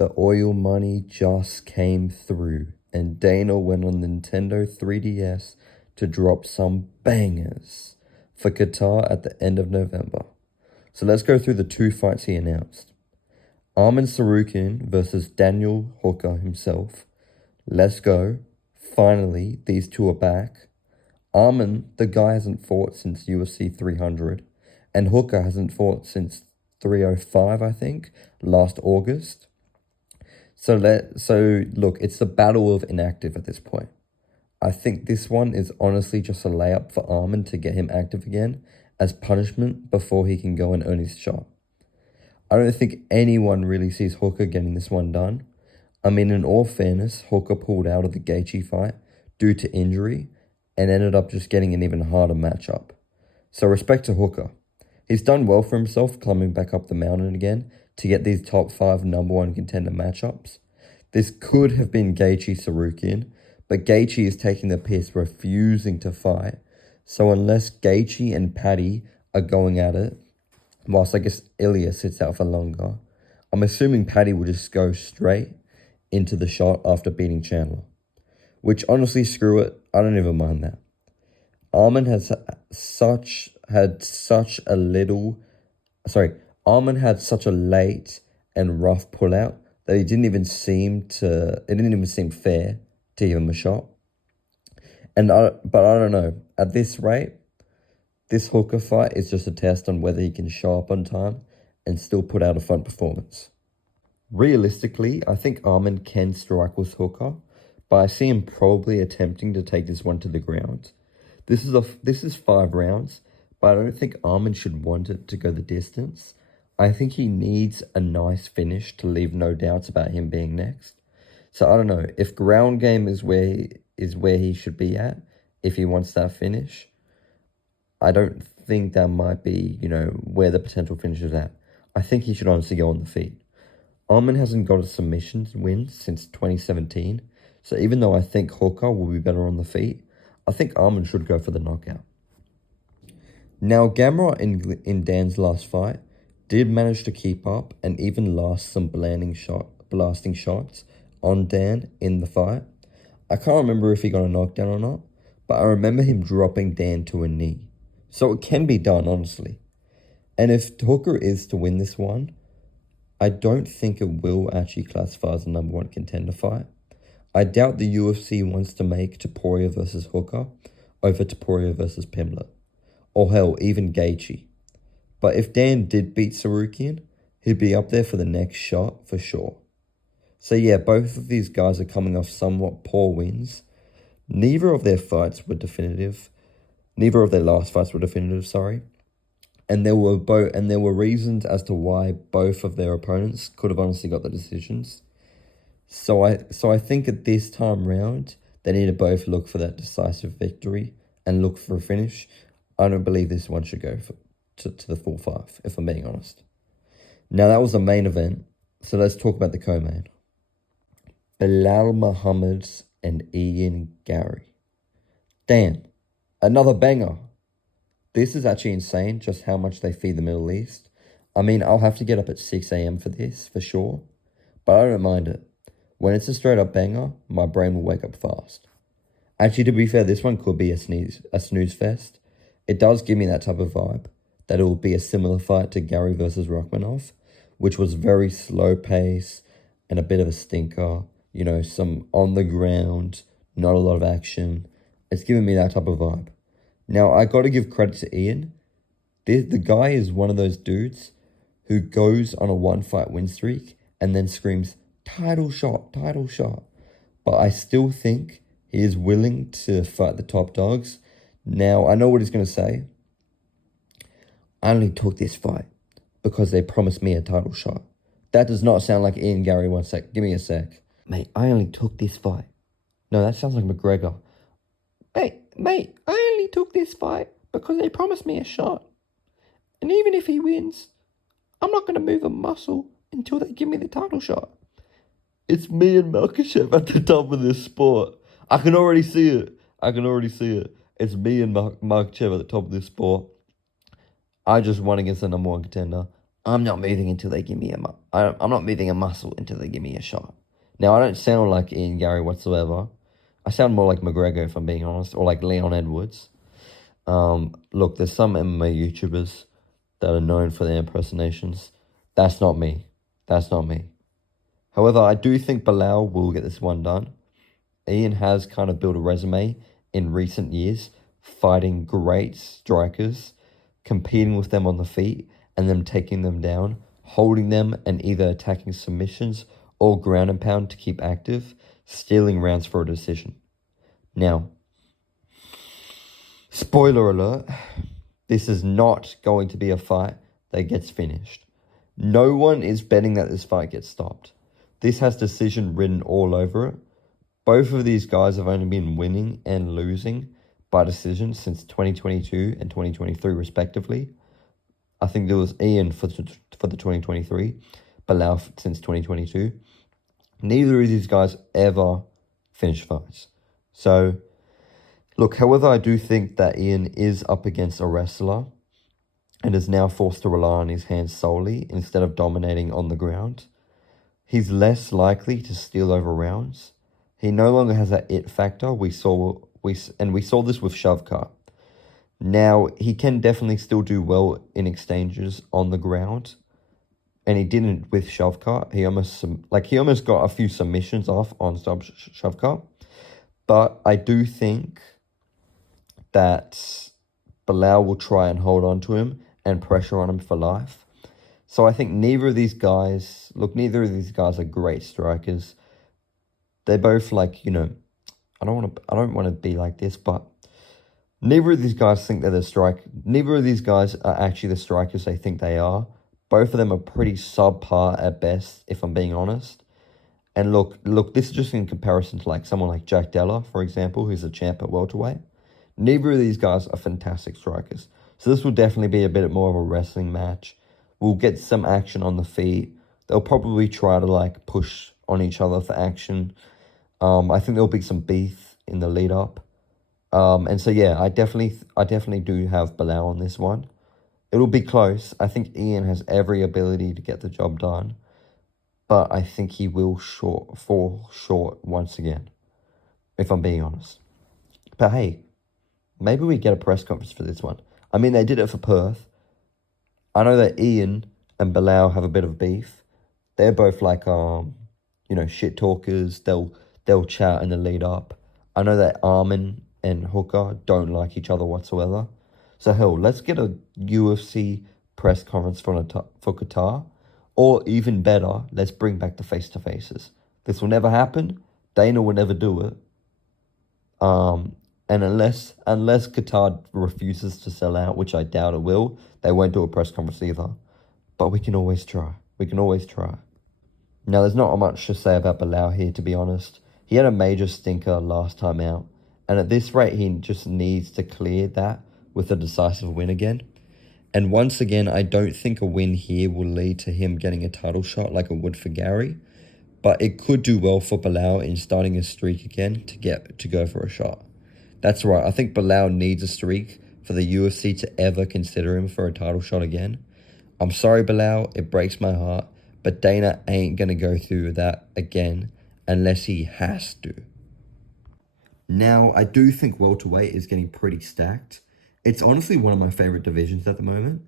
The oil money just came through, and Dana went on Nintendo 3DS to drop some bangers for Qatar at the end of November. So let's go through the two fights he announced. Arman Sarukian versus Daniel Hooker himself. Let's go. Finally, these two are back. Arman, the guy hasn't fought since UFC 300, and Hooker hasn't fought since 305, I think, last August. So look, it's the battle of inactive at this point. I think this one is honestly just a layup for Arman to get him active again as punishment before he can go and earn his shot. I don't think anyone really sees Hooker getting this one done. I mean, in all fairness, Hooker pulled out of the Gaethje fight due to injury and ended up just getting an even harder matchup. So respect to Hooker. He's done well for himself climbing back up the mountain again to get these top 5 number 1 contender matchups. This could have been Gaethje Sarukian, but Gaethje is taking the piss, refusing to fight. So unless Gaethje and Paddy are going at it, whilst I guess Ilya sits out for longer, I'm assuming Paddy will just go straight into the shot after beating Chandler. Which honestly, screw it, I don't even mind that. Arman had such a late and rough pullout that it didn't even seem fair to give him a shot. But I don't know, at this rate, this Hooker fight is just a test on whether he can show up on time and still put out a fun performance. Realistically, I think Arman can strike with Hooker, but I see him probably attempting to take this one to the ground. This is 5 rounds, but I don't think Arman should want it to go the distance. I think he needs a nice finish to leave no doubts about him being next. So I don't know, if ground game is where he should be at, if he wants that finish, I don't think that might be, where the potential finish is at. I think he should honestly go on the feet. Arman hasn't got a submission win since 2017, so even though I think Hooker will be better on the feet, I think Arman should go for the knockout. Now, Gamrot in Dan's last fight did manage to keep up and even last some blasting shots on Dan in the fight. I can't remember if he got a knockdown or not, but I remember him dropping Dan to a knee. So it can be done, honestly. And if Hooker is to win this one, I don't think it will actually classify as a number 1 contender fight. I doubt the UFC wants to make Topuria versus Hooker over Topuria versus Pimblett. Or hell, even Gaethje. But if Dan did beat Sarukian, he'd be up there for the next shot for sure. So yeah, both of these guys are coming off somewhat poor wins. Neither of their last fights were definitive, sorry. And there were reasons as to why both of their opponents could have honestly got the decisions. So I think at this time round, they need to both look for that decisive victory and look for a finish. I don't believe this one should go to the full 5, if I'm being honest. Now, that was the main event, so let's talk about the co-main. Belal Muhammad and Ian Garry. Damn, another banger. This is actually insane, just how much they feed the Middle East. I mean, I'll have to get up at 6 a.m. for this, for sure, but I don't mind it. When it's a straight-up banger, my brain will wake up fast. Actually, to be fair, this one could be a snooze fest. It does give me that type of vibe, that it will be a similar fight to Garry versus Rachmanov, which was very slow pace and a bit of a stinker. Some on the ground, not a lot of action. It's giving me that type of vibe. Now, I got to give credit to Ian. The guy is one of those dudes who goes on a 1-fight win streak and then screams, title shot. But I still think he is willing to fight the top dogs. Now, I know what he's going to say. I only took this fight because they promised me a title shot. That does not sound like Ian Garry. 1 sec. Give me a sec. Mate, I only took this fight. No, that sounds like McGregor. Mate, I only took this fight because they promised me a shot. And even if he wins, I'm not going to move a muscle until they give me the title shot. It's me and Makhachev at the top of this sport. I can already see it. It's me and Makhachev at the top of this sport. I just won against the number 1 contender. I'm not moving until they give me I'm not moving a muscle until they give me a shot. Now, I don't sound like Ian Garry whatsoever. I sound more like McGregor, if I'm being honest, or like Leon Edwards. Look, there's some MMA YouTubers that are known for their impersonations. That's not me. That's not me. However, I do think Belal will get this one done. Ian has kind of built a resume in recent years, fighting great strikers, competing with them on the feet, and then taking them down, holding them and either attacking submissions or ground and pound to keep active, stealing rounds for a decision. Now, spoiler alert, this is not going to be a fight that gets finished. No one is betting that this fight gets stopped. This has decision written all over it. Both of these guys have only been winning and losing by decision since 2022 and 2023 respectively. I think there was Ian for the 2023, Belal since 2022. Neither of these guys ever finished fights. So, look, however, I do think that Ian is up against a wrestler and is now forced to rely on his hands solely instead of dominating on the ground. He's less likely to steal over rounds. He no longer has that it factor we saw this with Shavkat. Now, he can definitely still do well in exchanges on the ground, and he didn't with Shavkat. He almost got a few submissions off on Shavkat, but I do think that Belal will try and hold on to him and pressure on him for life. So I think neither of these guys are great strikers. They're both like, I don't want to be like this, but neither of these guys think they're neither of these guys are actually the strikers they think they are. Both of them are pretty subpar at best, if I'm being honest. And look, this is just in comparison to like someone like Jack Della, for example, who's a champ at welterweight. Neither of these guys are fantastic strikers. So this will definitely be a bit more of a wrestling match. We'll get some action on the feet. They'll probably try to like push on each other for action. I think there'll be some beef in the lead up. And so yeah, I definitely do have Belal on this one. It'll be close. I think Ian has every ability to get the job done, but I think he will fall short once again, if I'm being honest. But hey, maybe we get a press conference for this one. I mean, they did it for Perth. I know that Ian and Belal have a bit of beef. They're both like shit talkers. They'll chat in the lead up. I know that Arman and Hooker don't like each other whatsoever. So hell, let's get a UFC press conference for Qatar. Or even better, let's bring back the face-to-faces. This will never happen. Dana will never do it. And unless Qatar refuses to sell out, which I doubt it will, they won't do a press conference either. But we can always try. Now, there's not much to say about Belal here, to be honest. He had a major stinker last time out. And at this rate, he just needs to clear that with a decisive win again. And once again, I don't think a win here will lead to him getting a title shot like it would for Garry. But it could do well for Belal in starting a streak again to go for a shot. That's right, I think Belal needs a streak for the UFC to ever consider him for a title shot again. I'm sorry, Belal, it breaks my heart, but Dana ain't going to go through that again unless he has to. Now, I do think welterweight is getting pretty stacked. It's honestly one of my favorite divisions at the moment.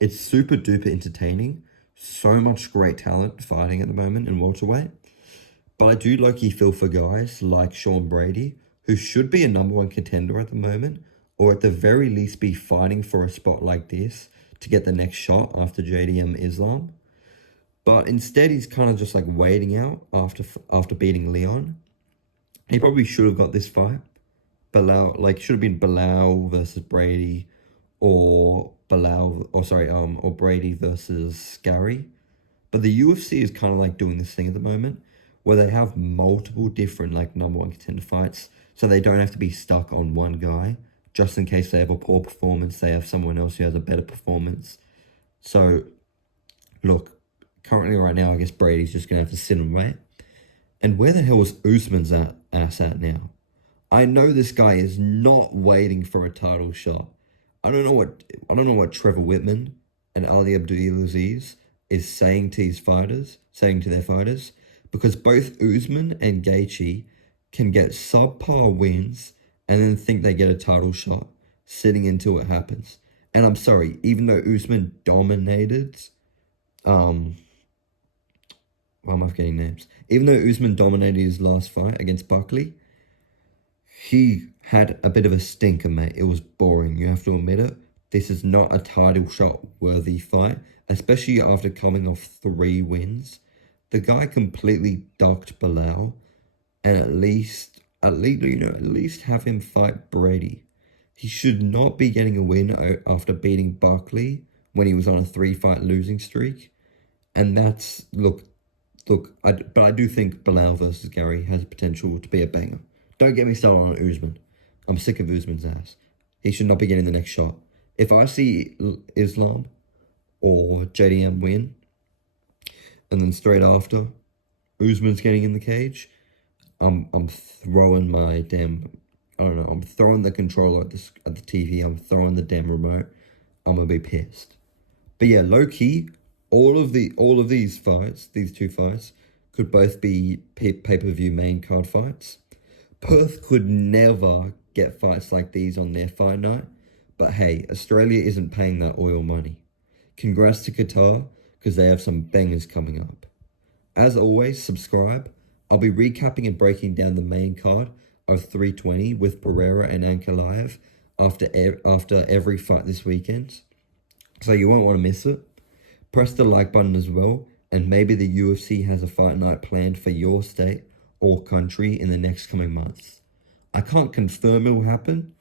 It's super duper entertaining. So much great talent fighting at the moment in welterweight. But I do low-key feel for guys like Sean Brady, who should be a number one contender at the moment, or at the very least be fighting for a spot like this to get the next shot after JDM Islam. But instead, he's kind of just like waiting out after beating Leon. He probably should have got this fight. Should have been Belal versus Brady, or Brady versus Garry. But the UFC is kind of like doing this thing at the moment where they have multiple different like number one contender fights, so they don't have to be stuck on one guy. Just in case they have a poor performance, they have someone else who has a better performance. So, look, currently right now, I guess Brady's just going to have to sit and wait. And where the hell is Usman's ass at now? I know this guy is not waiting for a title shot. I don't know what Trevor Whitman and Ali Abdulaziz is saying to their fighters, because both Usman and Gaethje can get subpar wins and then think they get a title shot sitting until it happens. And I'm sorry, even though Usman dominated, why am I forgetting names? Even though Usman dominated his last fight against Buckley, he had a bit of a stinker, mate. It was boring, you have to admit it. This is not a title shot worthy fight, especially after coming off 3 wins. The guy completely ducked Belal, and at least have him fight Brady. He should not be getting a win after beating Buckley when he was on a 3-fight losing streak. And that's, but I do think Belal versus Garry has potential to be a banger. Don't get me started on Usman. I'm sick of Usman's ass. He should not be getting the next shot. If I see Islam or JDM win, and then straight after, Usman's getting in the cage, I'm throwing my damn, I don't know, I'm throwing the controller at the TV, I'm throwing the damn remote, I'm gonna be pissed. But yeah, low key, all of these fights, these 2 fights, could both be pay-per-view main card fights. Perth could never get fights like these on their fight night, but hey, Australia isn't paying that oil money. Congrats to Qatar, because they have some bangers coming up. As always, subscribe. I'll be recapping and breaking down the main card of 320 with Pereira and Ankalaev after every fight this weekend, so you won't want to miss it. Press the like button as well, and maybe the UFC has a fight night planned for your state or country in the next coming months. I can't confirm it will happen,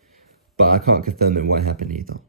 but I can't confirm it won't happen either.